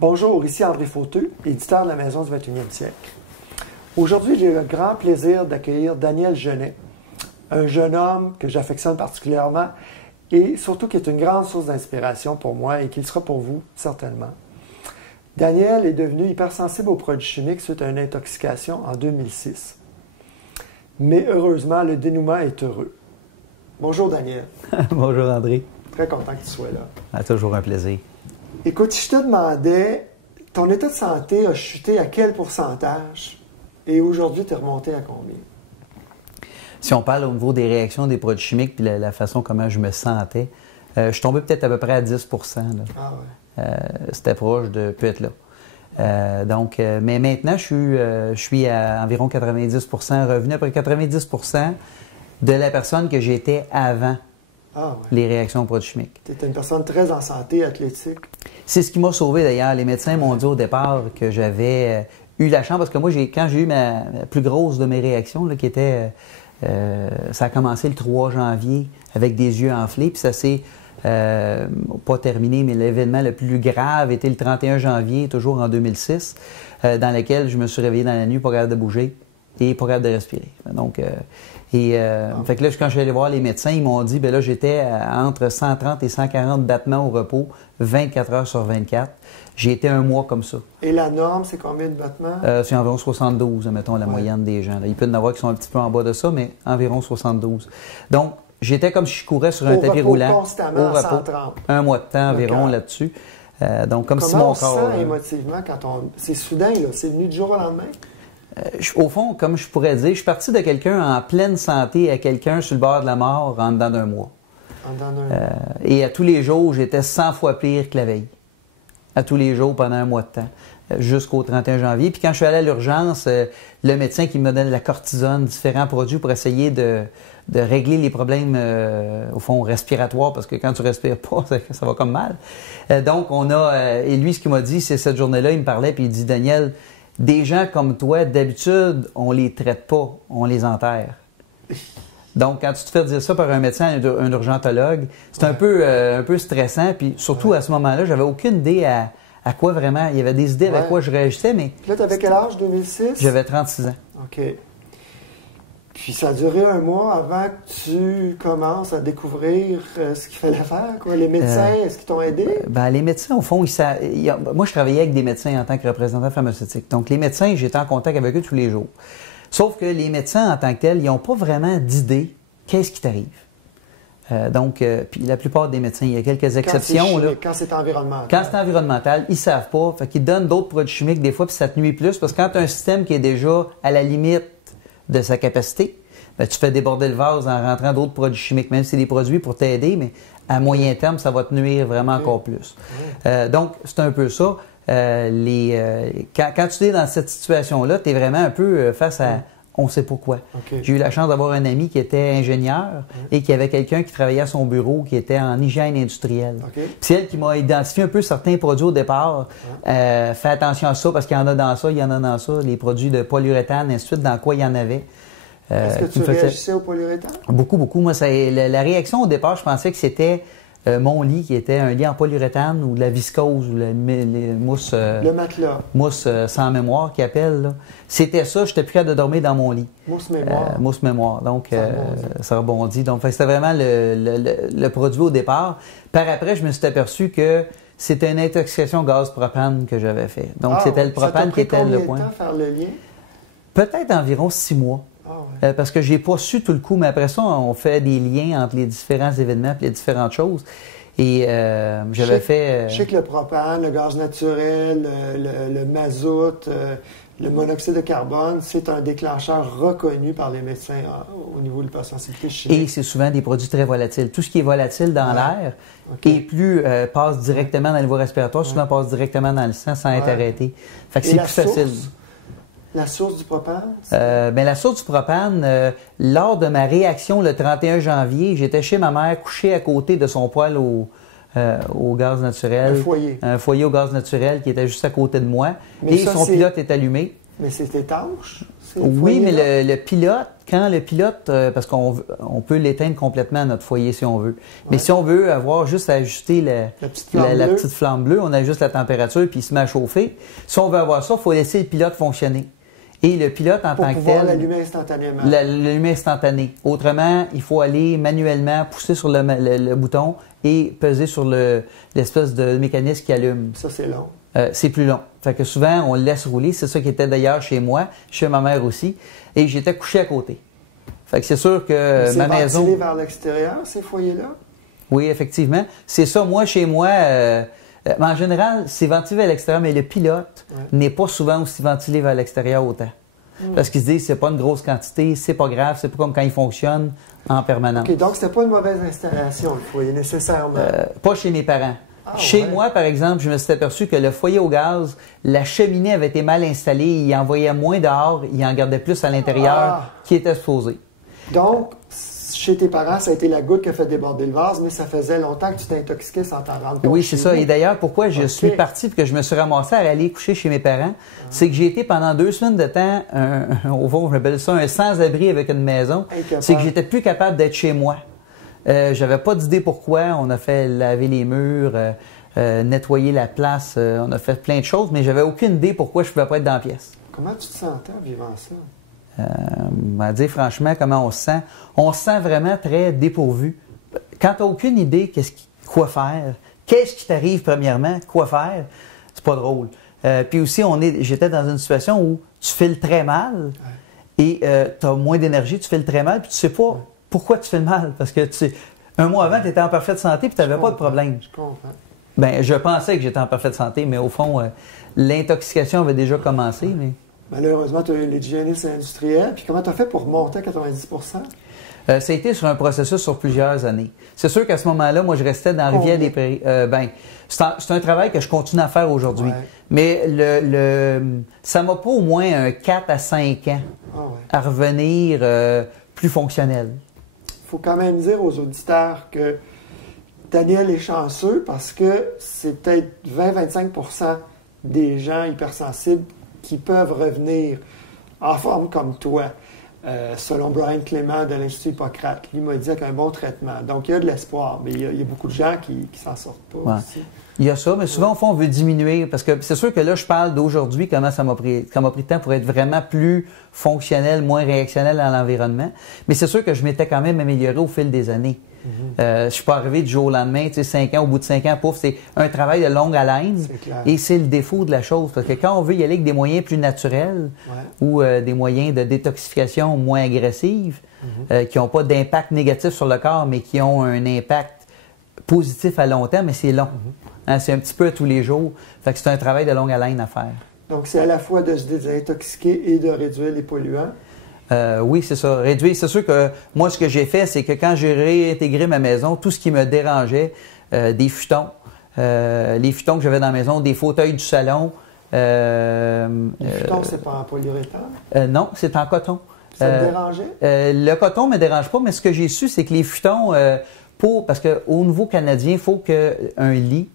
Bonjour, ici André Fauteux, éditeur de la Maison du 21e siècle. Aujourd'hui, j'ai le grand plaisir d'accueillir Daniel Genet, un jeune homme que j'affectionne particulièrement et surtout qui est une grande source d'inspiration pour moi et qui le sera pour vous, certainement. Daniel est devenu hypersensible aux produits chimiques suite à une intoxication en 2006. Mais heureusement, le dénouement est heureux. Bonjour Daniel. Bonjour André. Très content que tu sois là. Toujours un plaisir. Écoute, si je te demandais, ton état de santé a chuté à quel pourcentage et aujourd'hui, tu es remonté à combien? Si on parle au niveau des réactions des produits chimiques puis la façon comment je me sentais, je suis tombé peut-être à peu près à 10 là. Ah ouais. C'était proche de peut être là. Mais maintenant, je suis à environ 90 revenu à peu près 90 de la personne que j'étais avant les réactions aux produits chimiques. Tu étais une personne très en santé, athlétique. C'est ce qui m'a sauvé d'ailleurs. Les médecins m'ont dit au départ que j'avais eu la chance, parce que moi, quand j'ai eu ma plus grosse de mes réactions, là, qui était, ça a commencé le 3 janvier avec des yeux enflés, puis ça s'est pas terminé, mais l'événement le plus grave était le 31 janvier, toujours en 2006, dans lequel je me suis réveillé dans la nuit, pas capable de bouger et pas capable de respirer. Donc, fait que là, quand je suis allé voir les médecins, ils m'ont dit, ben là, j'étais entre 130 et 140 battements au repos, 24 heures sur 24. J'ai été un mois comme ça. Et la norme, c'est combien de battements? C'est environ 72, mettons, la moyenne des gens. Là. Il peut y en avoir qui sont un petit peu en bas de ça, mais environ 72. Donc, j'étais comme si je courais sur un tapis roulant. Constamment à 130. Un mois de temps environ là-dessus. Donc, comme si Comment mon corps... on se sent émotivement quand on... C'est soudain, là. C'est venu du jour au lendemain? Au fond, comme je pourrais dire, je suis parti de quelqu'un en pleine santé à quelqu'un sur le bord de la mort en dedans d'un mois. En dedans d'un mois. Et à tous les jours, j'étais 100 fois pire que la veille. À tous les jours pendant un mois de temps, jusqu'au 31 janvier. Puis quand je suis allé à l'urgence, le médecin qui me donne de la cortisone, différents produits pour essayer de régler les problèmes, au fond, respiratoires, parce que quand tu respires pas, ça va comme mal. Donc, et lui, ce qu'il m'a dit, c'est cette journée-là, il me parlait, puis il dit, Daniel, des gens comme toi, d'habitude, on les traite pas, on les enterre. Donc, quand tu te fais dire ça par un médecin, un urgentologue, c'est un peu stressant. Puis surtout, à ce moment-là, j'avais aucune idée à quoi vraiment. Il y avait des idées avec quoi je réagissais, mais... Là, tu avais quel âge, 2006? J'avais 36 ans. OK. Puis ça a duré un mois avant que tu commences à découvrir ce qu'il fallait faire, quoi. Les médecins, est-ce qu'ils t'ont aidé? Les médecins, au fond, moi, je travaillais avec des médecins en tant que représentant pharmaceutique. Donc, les médecins, j'étais en contact avec eux tous les jours. Sauf que les médecins, en tant que tels, ils n'ont pas vraiment d'idée qu'est-ce qui t'arrive. Puis la plupart des médecins, il y a quelques exceptions. Quand c'est environnemental. Quand c'est environnemental, ils ne savent pas. Fait qu'ils donnent d'autres produits chimiques des fois, puis ça te nuit plus. Parce que quand tu as un système qui est déjà à la limite de sa capacité, tu fais déborder le vase en rentrant d'autres produits chimiques. Même si c'est des produits pour t'aider, mais à moyen terme, ça va te nuire vraiment encore plus. Donc, c'est un peu ça. Quand tu es dans cette situation-là, tu es vraiment un peu face à on ne sait pas quoi. J'ai eu la chance d'avoir un ami qui était ingénieur et qui avait quelqu'un qui travaillait à son bureau qui était en hygiène industrielle. C'est elle qui m'a identifié un peu certains produits au départ. Fais attention à ça parce qu'il y en a dans ça, il y en a dans ça, les produits de polyuréthane, ainsi de suite, dans quoi il y en avait. Est-ce que tu réagissais au polyuréthane? Beaucoup, beaucoup. Moi, la réaction au départ, je pensais que c'était mon lit qui était un lit en polyuréthane ou de la viscose ou les mousses... le matelas. Mousse sans mémoire qu'ils appellent. Là. C'était ça, je n'étais plus capable de dormir dans mon lit. Mousse mémoire. Mousse mémoire. Donc, ça rebondit. Donc, c'était vraiment le produit au départ. Par après, je me suis aperçu que c'était une intoxication au gaz propane que j'avais fait. Donc, c'était le propane qui était le point. Ça t'a pris combien de temps faire le lien? Peut-être environ 6 mois. Parce que j'ai pas su tout le coup, mais après ça, on fait des liens entre les différents événements et les différentes choses. Et j'avais fait... Je sais que le propane, le gaz naturel, le mazout, le monoxyde de carbone, c'est un déclencheur reconnu par les médecins au niveau de l'hypersensibilité chimique. Et c'est souvent des produits très volatiles. Tout ce qui est volatile dans l'air et plus passe directement dans les voies respiratoires, souvent passe directement dans le sang sans être arrêté. Fait que c'est plus facile. La source du propane? La source du propane, lors de ma réaction le 31 janvier, j'étais chez ma mère, couché à côté de son poêle au gaz naturel. Un foyer. Un foyer au gaz naturel qui était juste à côté de moi. Mais et son pilote est allumé. Mais c'est étanche? Oui, mais le pilote, quand le pilote, parce qu'on peut l'éteindre complètement notre foyer si on veut. Mais si on veut avoir juste à ajuster la petite flamme bleue, on ajuste la température puis il se met à chauffer. Si on veut avoir ça, il faut laisser le pilote fonctionner. Et le pilote en tant que tel... Pour pouvoir l'allumer instantanément. L'allumer instantané. Autrement, il faut aller manuellement pousser sur le bouton et peser sur l'espèce de mécanisme qui allume. Ça, c'est long. C'est plus long. Fait que souvent, on le laisse rouler. C'est ça qui était d'ailleurs chez moi, chez ma mère aussi. Et j'étais couché à côté. Fait que c'est sûr que ma maison... C'est ventilé vers l'extérieur, ces foyers-là? Oui, effectivement. C'est ça. Moi, chez moi... en général, c'est ventilé vers l'extérieur, mais le pilote n'est pas souvent aussi ventilé vers l'extérieur autant. Parce qu'ils se disent c'est pas une grosse quantité, c'est pas grave, c'est pas comme quand il fonctionne en permanence. OK, donc c'était pas une mauvaise installation, le foyer, nécessairement. Pas chez mes parents. Chez moi, par exemple, je me suis aperçu que le foyer au gaz, la cheminée avait été mal installée, il envoyait moins dehors, il en gardait plus à l'intérieur qui était exposé. Donc, chez tes parents, ça a été la goutte qui a fait déborder le vase, mais ça faisait longtemps que tu t'es intoxiqué sans t'en rendre compte. Oui, c'est ça. Et d'ailleurs, pourquoi je suis parti et que je me suis ramassé à aller coucher chez mes parents, c'est que j'ai été pendant 2 semaines de temps, au fond, j'appelle ça un sans-abri avec une maison. C'est que j'étais plus capable d'être chez moi. J'avais pas d'idée pourquoi. On a fait laver les murs, nettoyer la place, on a fait plein de choses, mais j'avais aucune idée pourquoi je pouvais pas être dans la pièce. Comment tu te sentais en vivant ça? À dire franchement comment on se sent. On se sent vraiment très dépourvu. Quand tu n'as aucune idée quoi faire, qu'est-ce qui t'arrive premièrement, quoi faire, c'est pas drôle. Puis aussi, j'étais dans une situation où tu files très mal et tu as moins d'énergie, tu files très mal, puis tu sais pas pourquoi tu files mal. Parce que un mois avant, tu étais en parfaite santé puis tu n'avais pas de problème. Je comprends. Ben, je pensais que j'étais en parfaite santé, mais au fond, l'intoxication avait déjà commencé. Mais... Malheureusement, tu as eu l'hygiéniste industriel. Puis comment tu as fait pour monter à 90 ça a été sur un processus sur plusieurs années. C'est sûr qu'à ce moment-là, moi, je restais dans Rivière-des-Prairies. C'est un travail que je continue à faire aujourd'hui. Mais ça m'a pas au moins un 4 à 5 ans à revenir plus fonctionnel. Il faut quand même dire aux auditeurs que Daniel est chanceux parce que c'est peut-être 20-25% des gens hypersensibles qui peuvent revenir en forme comme toi, selon Brian Clément de l'Institut Hippocrate. Lui m'a dit avec un bon traitement. Donc, il y a de l'espoir, mais il y a beaucoup de gens qui s'en sortent pas aussi. Il y a ça, mais souvent, au fond, on veut diminuer, parce que c'est sûr que là, je parle d'aujourd'hui, comment ça m'a pris de temps pour être vraiment plus fonctionnel, moins réactionnel à l'environnement. Mais c'est sûr que je m'étais quand même amélioré au fil des années. Je suis pas arrivé du jour au lendemain, 5 ans, au bout de 5 ans, pouf, c'est un travail de longue haleine. Et c'est le défaut de la chose. Parce que quand on veut y aller avec des moyens plus naturels ou des moyens de détoxification moins agressifs, qui n'ont pas d'impact négatif sur le corps, mais qui ont un impact positif à long terme, mais c'est long. C'est un petit peu à tous les jours. Fait que c'est un travail de longue haleine à faire. Donc, c'est à la fois de se désintoxiquer et de réduire les polluants. Oui, c'est ça. Réduire. C'est sûr que moi, ce que j'ai fait, c'est que quand j'ai réintégré ma maison, tout ce qui me dérangeait, des futons, les futons que j'avais dans la maison, des fauteuils du salon. Les futons, c'est pas en polyuréthane? Non, c'est en coton. Ça te dérangeait? Le coton ne me dérange pas, mais ce que j'ai su, c'est que les futons, parce qu'au niveau canadien, il faut qu'un lit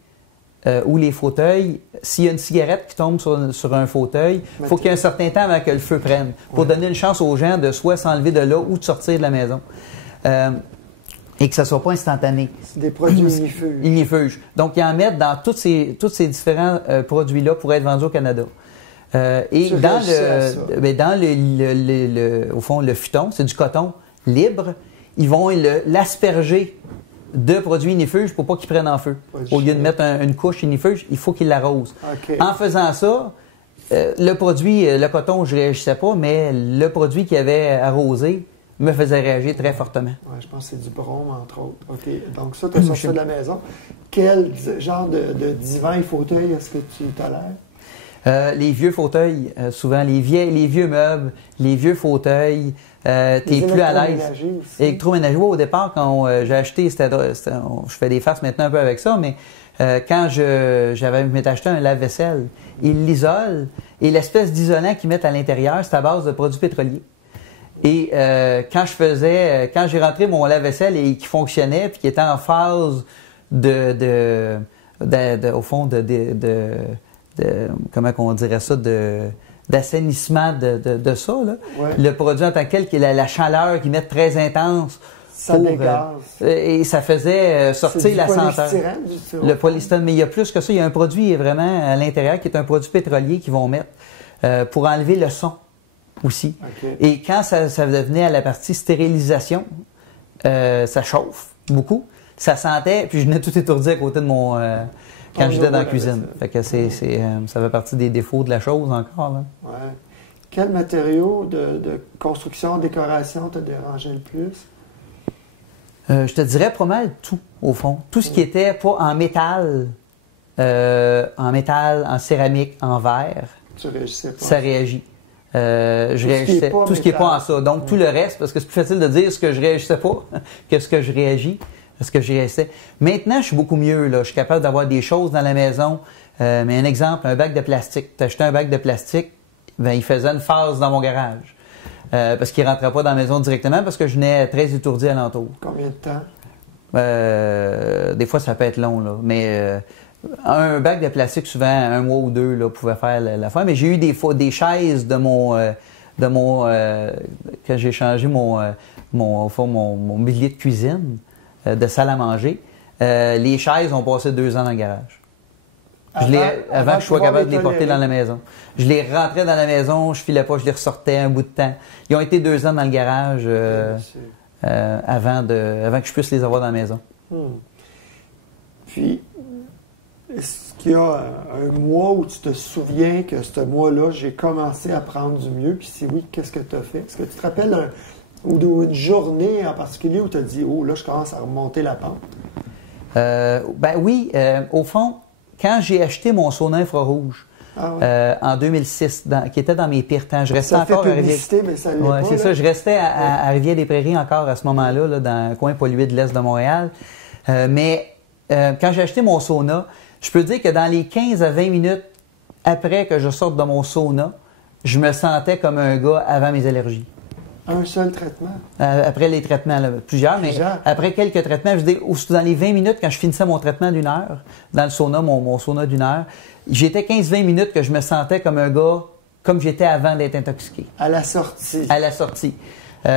ou les fauteuils, s'il y a une cigarette qui tombe sur un fauteuil, il faut qu'il y ait un certain temps avant que le feu prenne, pour donner une chance aux gens de soit s'enlever de là ou de sortir de la maison. Et que ça ne soit pas instantané. C'est des produits ignifuges. Ignifuges. Donc, ils en mettent dans tous ces différents produits-là pour être vendus au Canada. Et au fond, le futon, c'est du coton libre. Ils vont l'asperger de produits ignifuges pour pas qu'ils prennent en feu. Au lieu de mettre une couche ignifuge, il faut qu'ils l'arrosent. En faisant ça, le coton, je ne réagissais pas, mais le produit qui avait arrosé me faisait réagir très fortement. Ouais, je pense que c'est du brome, entre autres. OK. Donc ça, tu as sorti de la maison. Quel genre de divan et fauteuil est-ce que tu tolères? Les vieux fauteuils, souvent, les vieux meubles, les vieux fauteuils. T'es plus à l'aise. Électroménager. Au départ, quand j'ai acheté, je fais des farces maintenant un peu avec ça, mais quand je m'étais acheté un lave-vaisselle, il l'isole et l'espèce d'isolant qu'ils mettent à l'intérieur, c'est à base de produits pétroliers. Et quand j'ai rentré mon lave-vaisselle et qui fonctionnait puis qui était en phase au fond comment on dirait ça, d'assainissement de ça. Là. Ouais. Le produit en tant que tel, qui est la chaleur qu'ils mettent très intense. Ça dégaze. Et ça faisait sortir la senteur. Le polystyrène, mais il y a plus que ça. Il y a un produit vraiment à l'intérieur qui est un produit pétrolier qu'ils vont mettre pour enlever le son aussi. Okay. Et quand ça devenait à la partie stérilisation, ça chauffe beaucoup. Ça sentait, puis je venais tout étourdi à côté de mon... quand j'étais dans la cuisine. Fait que ça fait partie des défauts de la chose encore. Là. Ouais. Quel matériau de construction, décoration t'a dérangé le plus? Je te dirais pas mal tout, au fond. Tout ce qui était pas en métal, en céramique, en verre, tu réagissais pas. Ça réagit. Je réagissais. Tout ce qui n'est pas en ça. Donc, tout le reste, parce que c'est plus facile de dire ce que je réagissais pas que ce que je réagis, ce que je réagissais. Maintenant, je suis beaucoup mieux. Là. Je suis capable d'avoir des choses dans la maison. Mais un exemple, un bac de plastique. Tu achetais un bac de plastique, ben, il faisait une phase dans mon garage. Parce qu'il ne rentrait pas dans la maison directement parce que je venais très étourdi alentour. Combien de temps? Des fois, ça peut être long, là. Mais un bac de plastique, souvent, 1 mois ou 2, là, pouvait faire l'affaire. Mais j'ai eu des chaises quand j'ai changé mon mobilier de cuisine, de salle à manger. Les chaises ont passé 2 ans dans le garage. Avant que je sois capable de les porter dans la maison. Je les rentrais dans la maison, je filais pas, je les ressortais un bout de temps. Ils ont été 2 ans dans le garage avant que je puisse les avoir dans la maison. Puis, est-ce qu'il y a un mois où tu te souviens que ce mois-là, j'ai commencé à prendre du mieux? Puis si oui, qu'est-ce que tu as fait? Est-ce que tu te rappelles une journée en particulier où tu as dit « Oh, là, je commence à remonter la pente ». Oui, au fond, quand j'ai acheté mon sauna infrarouge en 2006, qui était dans mes pires temps, je restais encore à Rivière. Mais ça l'est pas, c'est ça, je restais à Rivière-des-Prairies encore à ce moment-là, là, dans le coin pollué de l'Est de Montréal. Mais quand j'ai acheté mon sauna, je peux dire que dans les 15 à 20 minutes après que je sorte de mon sauna, je me sentais comme un gars avant mes allergies. Un seul traitement? Après les traitements, là, plusieurs, mais après quelques traitements, je veux dire, dans les 20 minutes, quand je finissais mon traitement d'1 heure, dans le sauna, mon sauna d'1 heure, j'étais 15-20 minutes que je me sentais comme un gars, comme j'étais avant d'être intoxiqué. À la sortie? À la sortie.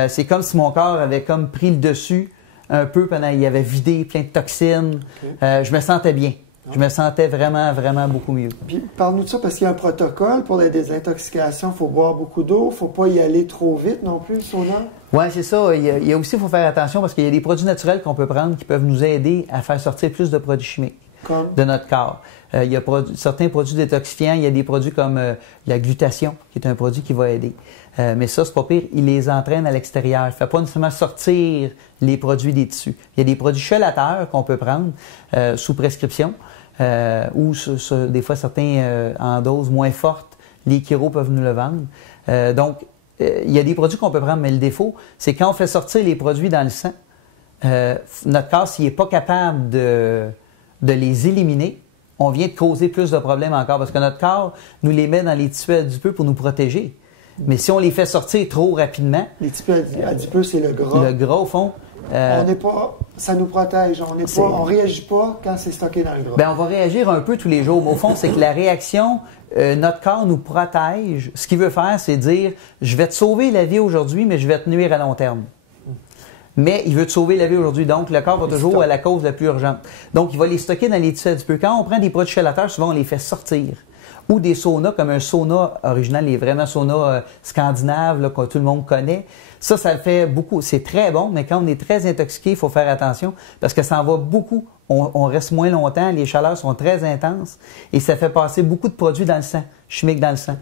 C'est comme si mon corps avait comme pris le dessus un peu pendant qu'il avait vidé plein de toxines. Okay. Je me sentais bien. Je me sentais vraiment, vraiment beaucoup mieux. Puis, parle-nous de ça, parce qu'il y a un protocole pour la désintoxication. Il faut boire beaucoup d'eau. Il ne faut pas y aller trop vite non plus, le sauna. Oui, c'est ça. Il y a aussi, il faut faire attention parce qu'il y a des produits naturels qu'on peut prendre qui peuvent nous aider à faire sortir plus de produits chimiques de notre corps. Il y a certains produits détoxifiants. Il y a des produits comme la glutation, qui est un produit qui va aider. Mais ça, c'est pas pire. Il les entraîne à l'extérieur. Il ne fait pas nécessairement sortir les produits des tissus. Il y a des produits chelateurs qu'on peut prendre sous prescription. Ou des fois certains en dose moins forte, les chiro peuvent nous le vendre. Donc, il y a des produits qu'on peut prendre, mais le défaut, c'est quand on fait sortir les produits dans le sang, notre corps, s'il n'est pas capable de les éliminer, on vient de causer plus de problèmes encore parce que notre corps nous les met dans les tissus adipeux pour nous protéger. Mais si on les fait sortir trop rapidement... Les tissus adipeux, c'est le gras. Le gras, au fond... on n'est pas, ça nous protège. On ne réagit pas quand c'est stocké dans le gras. Bien, on va réagir un peu tous les jours. Mais au fond, c'est que la réaction, notre corps nous protège. Ce qu'il veut faire, c'est dire, je vais te sauver la vie aujourd'hui, mais je vais te nuire à long terme. Mais il veut te sauver la vie aujourd'hui. Donc, le corps va toujours à la cause la plus urgente. Donc, il va les stocker dans les tissus adipeux. Quand on prend des produits chelateurs, souvent, on les fait sortir. Ou des saunas, comme un sauna original, les vraiment saunas scandinaves là, que tout le monde connaît. Ça le fait beaucoup. C'est très bon, mais quand on est très intoxiqué, il faut faire attention parce que ça en va beaucoup. On reste moins longtemps, les chaleurs sont très intenses et ça fait passer beaucoup de produits dans le sang, chimiques dans le sang.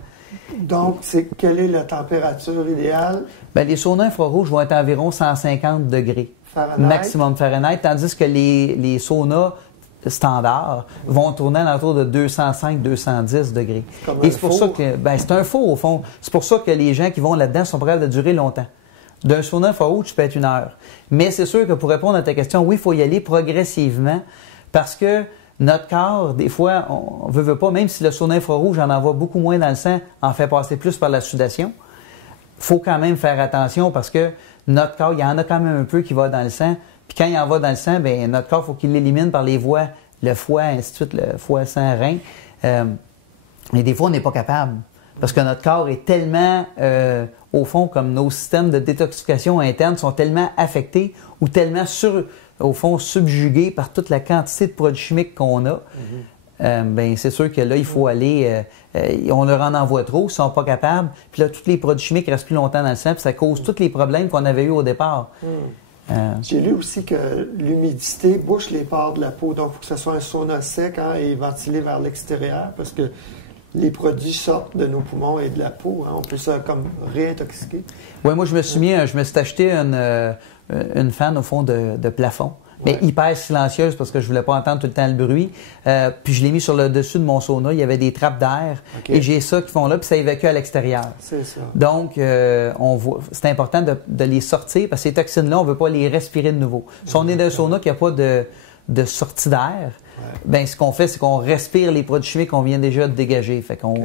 Donc, quelle est la température idéale? Bien, les saunas infrarouges vont être à environ 150 degrés maximum Fahrenheit, tandis que les saunas standards vont tourner à l'entour de 205-210 degrés. Et c'est pour ça que c'est un faux au fond. C'est pour ça que les gens qui vont là-dedans sont prêts à durer longtemps. D'un sauna infrarouge, tu peux être 1 heure. Mais c'est sûr que pour répondre à ta question, oui, il faut y aller progressivement parce que notre corps, des fois, on veut pas, même si le sauna infrarouge en envoie beaucoup moins dans le sang, en fait passer plus par la sudation, il faut quand même faire attention parce que notre corps, il y en a quand même un peu qui va dans le sang. Puis quand il en va dans le sang, bien, notre corps, il faut qu'il l'élimine par les voies, le foie, ainsi de suite, le foie, sang, rein. Et des fois, on n'est pas capable. Parce que notre corps est tellement, au fond, comme nos systèmes de détoxification interne sont tellement affectés ou tellement, au fond, subjugués par toute la quantité de produits chimiques qu'on a. Ben c'est sûr que là, il faut aller... on leur en envoie trop, ils ne sont pas capables. Puis là, tous les produits chimiques restent plus longtemps dans le sang, puis ça cause tous les problèmes qu'on avait eus au départ. J'ai lu aussi que l'humidité bouche les pores de la peau. Donc, il faut que ce soit un sauna sec et ventilé vers l'extérieur parce que les produits sortent de nos poumons et de la peau. On peut ça comme réintoxiquer. Oui, moi, je me suis acheté une fan au fond de plafond. Mais hyper silencieuse parce que je voulais pas entendre tout le temps le bruit. Puis je l'ai mis sur le dessus de mon sauna. Il y avait des trappes d'air. Et j'ai ça qui font là, puis ça évacue à l'extérieur. C'est ça. Donc, c'est important de les sortir parce que ces toxines-là, on ne veut pas les respirer de nouveau. Si on est dans un sauna qui n'a pas de sortie d'air, ben ce qu'on fait, c'est qu'on respire les produits chimiques qu'on vient déjà de dégager. Fait qu'on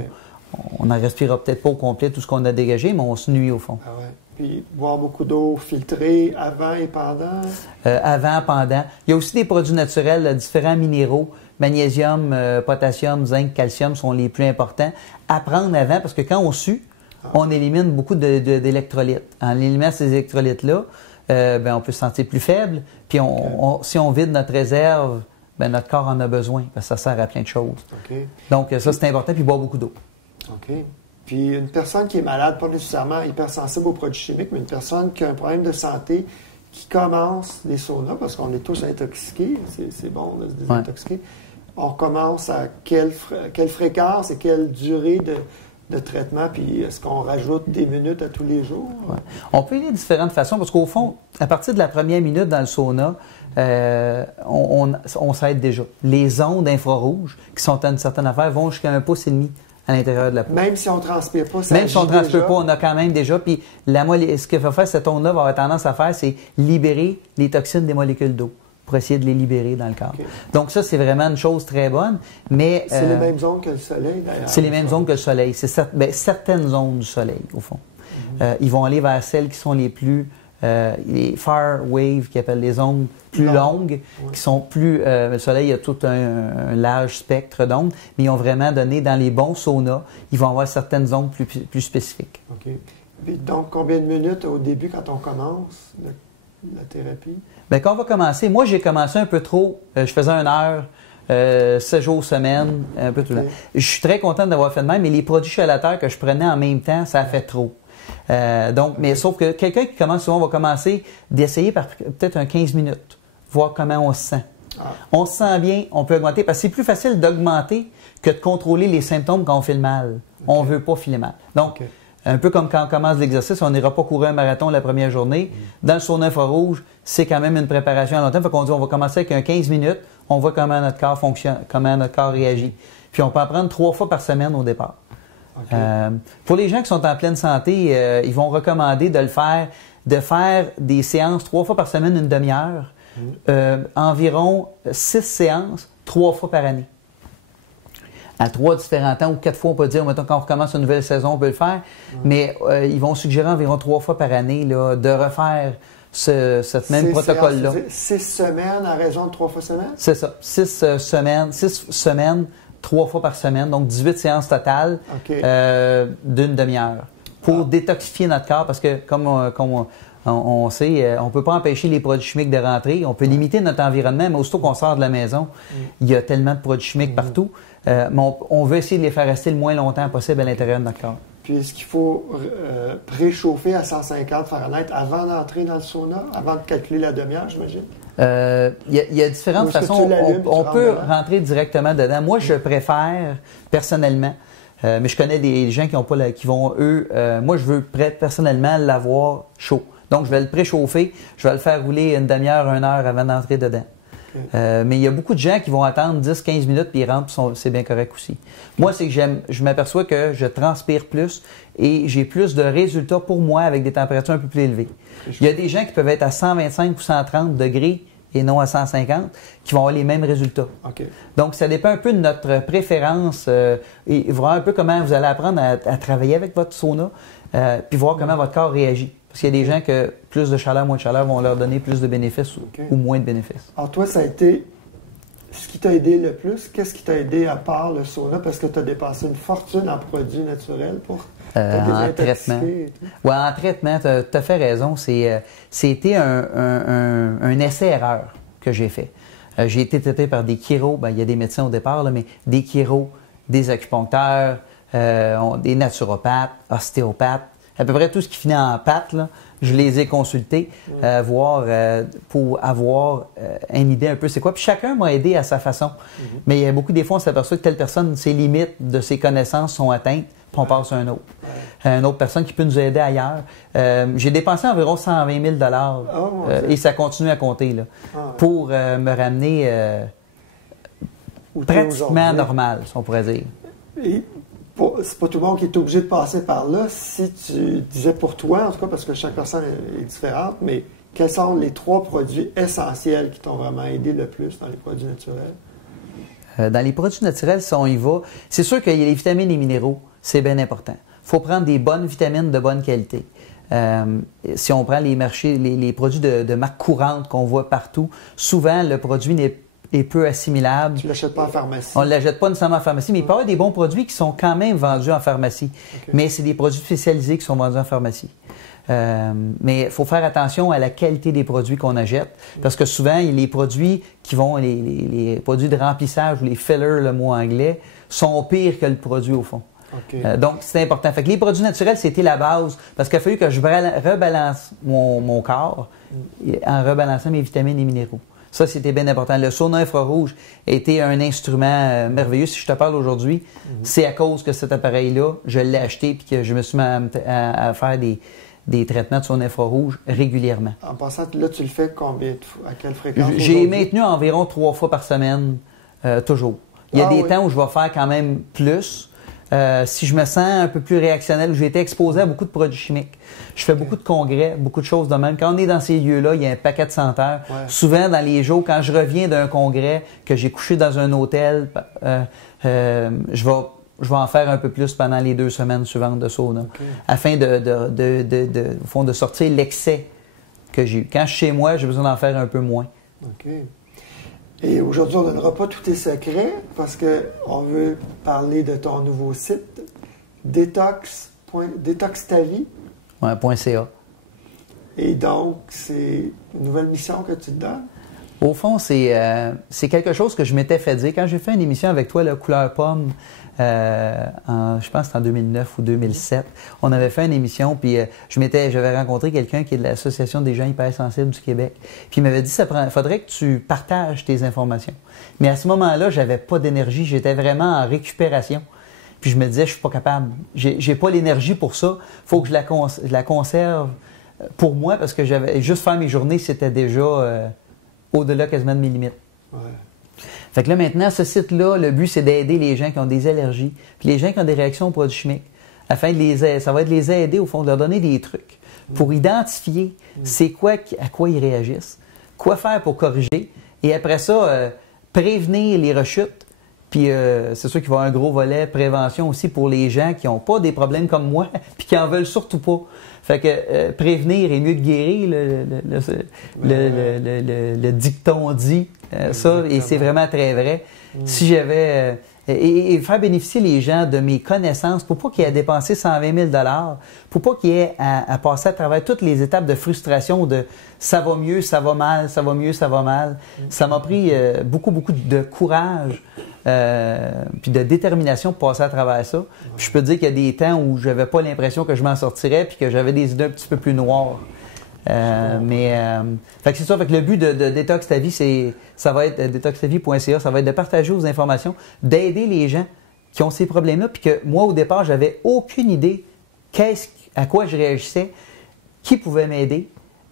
on n'en respirera peut-être pas au complet tout ce qu'on a dégagé, mais on se nuit au fond. Ah ouais. Puis boire beaucoup d'eau filtrée avant et pendant? Avant, pendant. Il y a aussi des produits naturels, différents minéraux. Magnésium, potassium, zinc, calcium sont les plus importants. À prendre avant, parce que quand on sue, on élimine beaucoup d'électrolytes. En éliminant ces électrolytes-là, on peut se sentir plus faible. Puis si on vide notre réserve, notre corps en a besoin, parce que ça sert à plein de choses. Donc ça, c'est important. Puis boire beaucoup d'eau. OK. Puis une personne qui est malade, pas nécessairement hypersensible aux produits chimiques, mais une personne qui a un problème de santé, qui commence les saunas, parce qu'on est tous intoxiqués, c'est bon de se désintoxiquer, on commence à quelle fréquence et quelle durée de traitement, puis est-ce qu'on rajoute des minutes à tous les jours? On peut y aller de différentes façons, parce qu'au fond, à partir de la première minute dans le sauna, on s'aide déjà. Les ondes infrarouges, qui sont à une certaine affaire, vont jusqu'à 1,5 pouce à l'intérieur de la peau. Même si on ne transpire pas, ça Même si on ne transpire déjà. pas, on a quand même déjà. Puis ce que va faire cette onde-là va avoir tendance à faire, c'est libérer les toxines des molécules d'eau pour essayer de les libérer dans le corps. Donc ça, c'est vraiment une chose très bonne. Mais c'est les mêmes ondes que le soleil, d'ailleurs. C'est les mêmes ondes que le soleil. C'est certaines ondes du soleil, au fond. Ils vont aller vers celles qui sont les plus... les far wave, qui appellent les ondes plus longues, qui sont plus... le soleil a tout un large spectre d'ondes, mais ils ont vraiment donné, dans les bons saunas, ils vont avoir certaines ondes plus spécifiques. OK. Puis donc, combien de minutes au début quand on commence la thérapie? Bien, quand on va commencer, moi j'ai commencé un peu trop, je faisais 1 heure, 7 jours semaine, un peu tout le temps. Je suis très content d'avoir fait de même, mais les produits chelateurs que je prenais en même temps, ça a fait trop. Mais sauf que quelqu'un qui commence souvent va commencer d'essayer par peut-être un 15 minutes, voir comment on se sent. On se sent bien, on peut augmenter, parce que c'est plus facile d'augmenter que de contrôler les symptômes quand on fait le mal. On ne veut pas filer mal. Donc, un peu comme quand on commence l'exercice, on n'ira pas courir un marathon la première journée. Dans le sauna infrarouge, c'est quand même une préparation à long terme. Fait qu'on dit on va commencer avec un 15 minutes, on voit comment notre corps fonctionne, comment notre corps réagit. Puis on peut en prendre 3 fois par semaine au départ. Pour les gens qui sont en pleine santé, ils vont recommander de faire des séances 3 fois par semaine, une demi-heure, environ 6 séances, 3 fois par année. À 3 différents temps ou 4 fois, on peut dire, mettons, quand on recommence une nouvelle saison, on peut le faire, mais ils vont suggérer environ 3 fois par année là, de refaire ce même protocole-là. 6 semaines à raison de 3 fois semaine? C'est ça, 6 semaines, 3 fois par semaine, donc 18 séances totales d'une demi-heure pour détoxifier notre corps parce que, comme on sait, on ne peut pas empêcher les produits chimiques de rentrer. On peut limiter notre environnement, mais aussitôt qu'on sort de la maison, il y a tellement de produits chimiques partout. Mais on veut essayer de les faire rester le moins longtemps possible à l'intérieur de notre corps. Puis est-ce qu'il faut préchauffer à 150 Fahrenheit avant d'entrer dans le sauna, avant de calculer la demi-heure, j'imagine? Il y a différentes façons. On peut rentrer directement dedans. Moi, je préfère personnellement, mais je connais des gens qui ont pas qui vont moi je veux personnellement l'avoir chaud. Donc je vais le préchauffer, je vais le faire rouler une demi-heure, 1 heure avant d'entrer dedans. Mais il y a beaucoup de gens qui vont attendre 10-15 minutes puis ils rentrent, c'est bien correct aussi. Moi, c'est que je m'aperçois que je transpire plus et j'ai plus de résultats pour moi avec des températures un peu plus élevées. Il y a des gens qui peuvent être à 125 ou 130 degrés et non à 150 qui vont avoir les mêmes résultats. Donc, ça dépend un peu de notre préférence et voir un peu comment vous allez apprendre à travailler avec votre sauna puis voir comment votre corps réagit. Parce qu'il y a des gens que plus de chaleur, moins de chaleur vont leur donner plus de bénéfices ou moins de bénéfices. Alors toi, ça a été ce qui t'a aidé le plus, qu'est-ce qui t'a aidé à part le sauna? Parce que tu as dépensé une fortune en produits naturels pour en traitement. Oui, en traitement, tu as fait raison. C'était un essai-erreur que j'ai fait. J'ai été traité par des chiro, il y a des médecins au départ, là, mais des chiro, des acupuncteurs, des naturopathes, ostéopathes, à peu près tout ce qui finit en pâte, là, je les ai consultés pour avoir une idée un peu c'est quoi. Puis chacun m'a aidé à sa façon. Mais il y a beaucoup des fois, on s'aperçoit que telle personne, ses limites de ses connaissances sont atteintes, puis on passe à un autre. Une autre personne qui peut nous aider ailleurs. J'ai dépensé environ 120 000 et ça continue à compter là, pour me ramener pratiquement normal, si on pourrait dire. C'est pas tout le monde qui est obligé de passer par là. Si tu disais pour toi, en tout cas, parce que chaque personne est différente, mais quels sont les 3 produits essentiels qui t'ont vraiment aidé le plus dans les produits naturels? Dans les produits naturels, si on y va, c'est sûr qu'il y a les vitamines et les minéraux, c'est bien important. Il faut prendre des bonnes vitamines de bonne qualité. Si on prend les marchés, les produits de marque courante qu'on voit partout, souvent le produit est peu assimilable. Tu ne l'achètes pas en pharmacie? On ne l'achète pas nécessairement en pharmacie, mais il peut y avoir des bons produits qui sont quand même vendus en pharmacie. Okay. Mais c'est des produits spécialisés qui sont vendus en pharmacie. Mais il faut faire attention à la qualité des produits qu'on achète, parce que souvent, les produits qui vont, les produits de remplissage ou les fillers, le mot anglais, sont pires que le produit au fond. Okay. Donc, c'est important. Fait que les produits naturels, c'était la base, parce qu'il a fallu que je rebalance mon corps en rebalançant mes vitamines et minéraux. Ça, c'était bien important. Le sauna infrarouge a été un instrument merveilleux. Si je te parle aujourd'hui, c'est à cause que cet appareil-là, je l'ai acheté et que je me suis mis à faire des traitements de sauna infrarouge régulièrement. En passant, là, tu le fais combien? À quelle fréquence? J'ai maintenu environ 3 fois par semaine, toujours. Il y a des temps où je vais faire quand même plus. Si je me sens un peu plus réactionnel, où j'ai été exposé à beaucoup de produits chimiques. Je fais beaucoup de congrès, beaucoup de choses de même. Quand on est dans ces lieux-là, il y a un paquet de senteurs. Souvent, dans les jours, quand je reviens d'un congrès, que j'ai couché dans un hôtel, je vais en faire un peu plus pendant les 2 semaines suivantes de sauna, afin au fond, de sortir l'excès que j'ai eu. Quand je suis chez moi, j'ai besoin d'en faire un peu moins. Okay. Et aujourd'hui, on ne donnera pas tous tes secrets parce qu'on veut parler de ton nouveau site, détoxtavie. Ouais, .ca. Et donc, c'est une nouvelle mission que tu te donnes? Au fond, c'est quelque chose que je m'étais fait dire. Quand j'ai fait une émission avec toi, la couleur pomme, je pense que c'était en 2009 ou 2007, on avait fait une émission, puis j'avais rencontré quelqu'un qui est de l'Association des gens hypersensibles du Québec. Puis il m'avait dit, il faudrait que tu partages tes informations. Mais à ce moment-là, j'avais pas d'énergie, j'étais vraiment en récupération. Puis je me disais, je suis pas capable, j'ai pas l'énergie pour ça, il faut que je la conserve pour moi, parce que juste faire mes journées, c'était déjà au-delà quasiment de mes limites. Ouais. Fait que là, maintenant, ce site-là, le but, c'est d'aider les gens qui ont des allergies, puis les gens qui ont des réactions aux produits chimiques, afin de ça va être de les aider, au fond, de leur donner des trucs pour identifier à quoi ils réagissent, quoi faire pour corriger, et après ça, prévenir les rechutes. Puis c'est sûr qu'il va y avoir un gros volet prévention aussi pour les gens qui n'ont pas des problèmes comme moi, puis qui en veulent surtout pas. Fait que prévenir est mieux que guérir, le dicton dit ça, et c'est vraiment très vrai. Si j'avais et faire bénéficier les gens de mes connaissances pour pas qu'ils aient à dépenser 120 000 $, pour pas qu'ils aient à passer à travers toutes les étapes de frustration de ça va mieux, ça va mal, ça va mieux, ça va mal. Ça m'a pris beaucoup de courage puis de détermination pour passer à travers ça. Puis je peux te dire qu'il y a des temps où j'avais pas l'impression que je m'en sortirais puis que j'avais des idées un petit peu plus noires. Fait que c'est ça. Fait que le but de Détox ta vie, ça va être détoxtavie.ca, ça va être de partager vos informations, d'aider les gens qui ont ces problèmes-là, puis que moi au départ, j'avais aucune idée à quoi je réagissais, qui pouvait m'aider.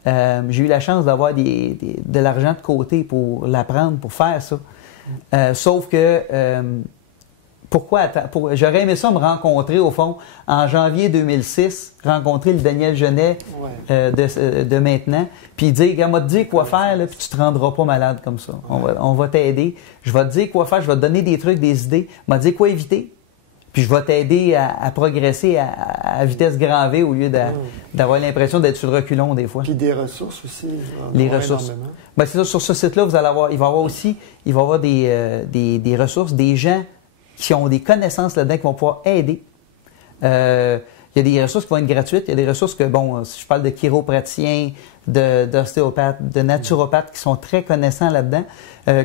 J'ai eu la chance d'avoir de l'argent de côté pour l'apprendre, pour faire ça. Sauf que j'aurais aimé ça me rencontrer, au fond, en janvier 2006, rencontrer le Daniel Genet de maintenant, puis dire, regarde, m'a te dire quoi faire, là, puis tu te rendras pas malade comme ça. On va t'aider. Je vais te dire quoi faire, je vais te donner des trucs, des idées, m'a dit quoi éviter, Puis je vais t'aider à progresser à vitesse grand V au lieu d'avoir l'impression d'être sur le reculon des fois. Puis des ressources aussi. Les ressources. Ben, c'est ça, sur ce site-là, il va y avoir des ressources, des gens qui ont des connaissances là-dedans qui vont pouvoir aider. Il y a des ressources qui vont être gratuites. Il y a des ressources que, bon, si je parle de chiropraticiens, d'ostéopathes, de naturopathes qui sont très connaissants là-dedans,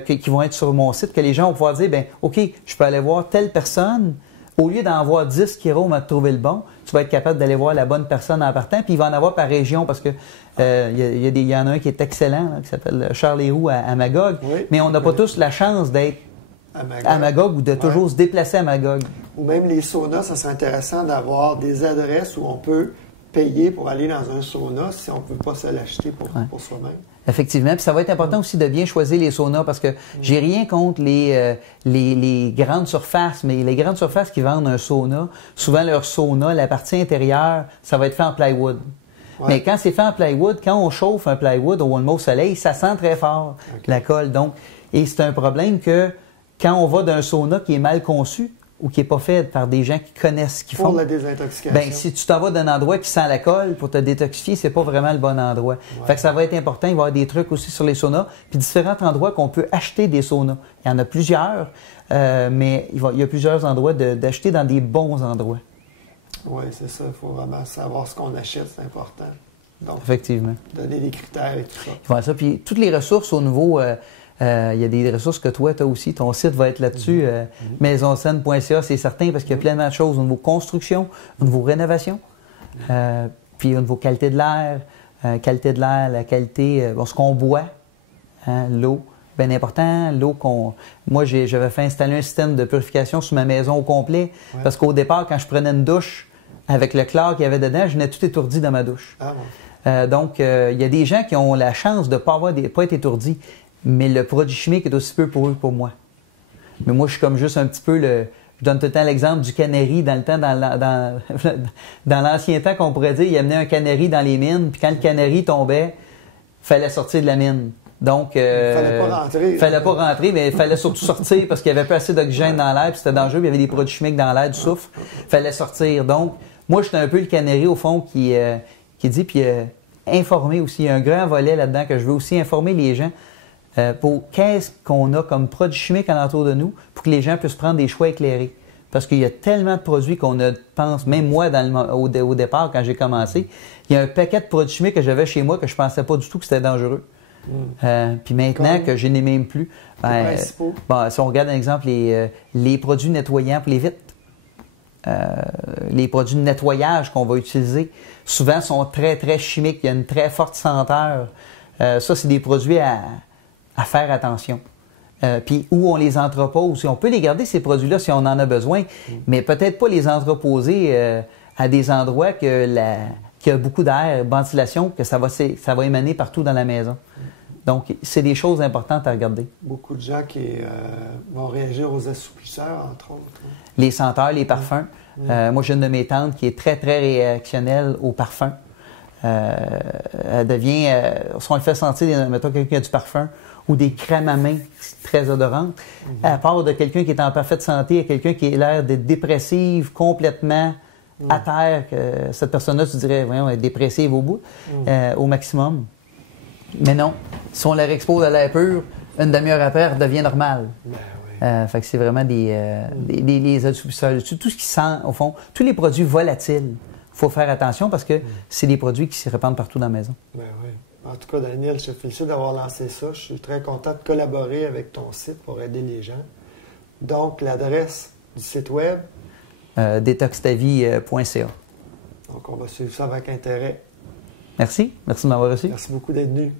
qui vont être sur mon site, que les gens vont pouvoir dire, ben, OK, je peux aller voir telle personne. Au lieu d'en voir 10 chiro m'a trouvé le bon, tu vas être capable d'aller voir la bonne personne en partant. Puis il va en avoir par région parce que il y en a un qui est excellent, là, qui s'appelle Charles Héroux à Magog. Oui, mais on n'a pas tous la chance d'être à Magog ou de toujours se déplacer à Magog. Ou même les saunas, ça serait intéressant d'avoir des adresses où on peut payer pour aller dans un sauna si on ne peut pas se l'acheter pour soi-même. Effectivement. Puis ça va être important aussi de bien choisir les saunas parce que j'ai rien contre les grandes surfaces, mais les grandes surfaces qui vendent un sauna, souvent leur sauna, la partie intérieure, ça va être fait en plywood. Ouais. Mais quand c'est fait en plywood, quand on chauffe un plywood ou on le met au soleil, ça sent très fort, la colle. Donc, et c'est un problème que quand on va d'un sauna qui est mal conçu, ou qui n'est pas fait par des gens qui connaissent ce qu'ils font. Pour la désintoxication. Ben, si tu t'en vas d'un endroit qui sent la colle pour te détoxifier, c'est pas vraiment le bon endroit. Ouais. Fait que ça va être important. Il va y avoir des trucs aussi sur les saunas, puis différents endroits qu'on peut acheter des saunas. Il y en a plusieurs, mais il y a plusieurs endroits d'acheter dans des bons endroits. Oui, c'est ça. Il faut vraiment savoir ce qu'on achète, c'est important. Donc, effectivement. Donner des critères et tout ça. Voilà, ça. Puis toutes les ressources au niveau... il y a des ressources que toi, tu as aussi. Ton site va être là-dessus. Maisonscène.ca, c'est certain, parce qu'il y a plein de choses au niveau construction, au niveau rénovation, puis au niveau qualité de l'air, la qualité, ce qu'on boit, l'eau, bien important. L'eau moi, j'avais fait installer un système de purification sur ma maison au complet, parce qu'au départ, quand je prenais une douche, avec le chlore qu'il y avait dedans, je venais tout étourdi dans ma douche. Ah bon. Donc, il y a des gens qui ont la chance de ne pas être étourdis. Mais le produit chimique est aussi peu pour eux que pour moi. Mais moi, je suis comme juste un petit peu je donne tout le temps l'exemple du canari dans le temps, dans l'ancien temps qu'on pourrait dire, il amenait un canari dans les mines, puis quand le canari tombait, il fallait sortir de la mine. Donc, fallait pas rentrer. Fallait pas rentrer, mais il fallait surtout sortir parce qu'il n'y avait pas assez d'oxygène dans l'air, puis c'était dangereux, puis il y avait des produits chimiques dans l'air, du soufre. Il fallait sortir. Donc, moi, j'étais un peu le canari au fond qui dit, puis informer aussi. Il y a un grand volet là-dedans que je veux aussi informer les gens. Pour qu'est-ce qu'on a comme produits chimiques alentour de nous pour que les gens puissent prendre des choix éclairés. Parce qu'il y a tellement de produits qu'on ne pense, même moi au départ quand j'ai commencé, il y a un paquet de produits chimiques que j'avais chez moi que je ne pensais pas du tout que c'était dangereux. Puis maintenant que je n'ai même plus, si on regarde un exemple, les produits nettoyants pour les vitres, les produits de nettoyage qu'on va utiliser, souvent sont très très chimiques, il y a une très forte senteur. Ça, c'est des produits à faire attention. Puis où on les entrepose, on peut les garder ces produits-là si on en a besoin, mais peut-être pas les entreposer à des endroits qu'il y a beaucoup d'air, ventilation, que ça va émaner partout dans la maison. Donc, c'est des choses importantes à regarder. Beaucoup de gens qui vont réagir aux assouplisseurs, entre autres. Les senteurs, les parfums. Moi, j'ai une de mes tantes qui est très, très réactionnelle aux parfums. Elle devient, si on le fait sentir, mettons quelqu'un qui a du parfum, ou des crèmes à main très odorantes, à part de quelqu'un qui est en parfaite santé, à quelqu'un qui a l'air d'être dépressive, complètement à terre, que cette personne-là, tu dirais, voyons, elle est dépressive au bout, au maximum. Mais non, si on la réexpose à l'air pur, une demi-heure après, elle devient normale. Fait que c'est vraiment les assouplisseurs, tout ce qui sent, au fond, tous les produits volatiles. Il faut faire attention parce que c'est des produits qui se répandent partout dans la maison. Ben oui. En tout cas, Daniel, je te félicite d'avoir lancé ça. Je suis très content de collaborer avec ton site pour aider les gens. Donc, l'adresse du site web? Detoxtavie.ca. Donc, on va suivre ça avec intérêt. Merci. Merci de m'avoir reçu. Merci beaucoup d'être venu.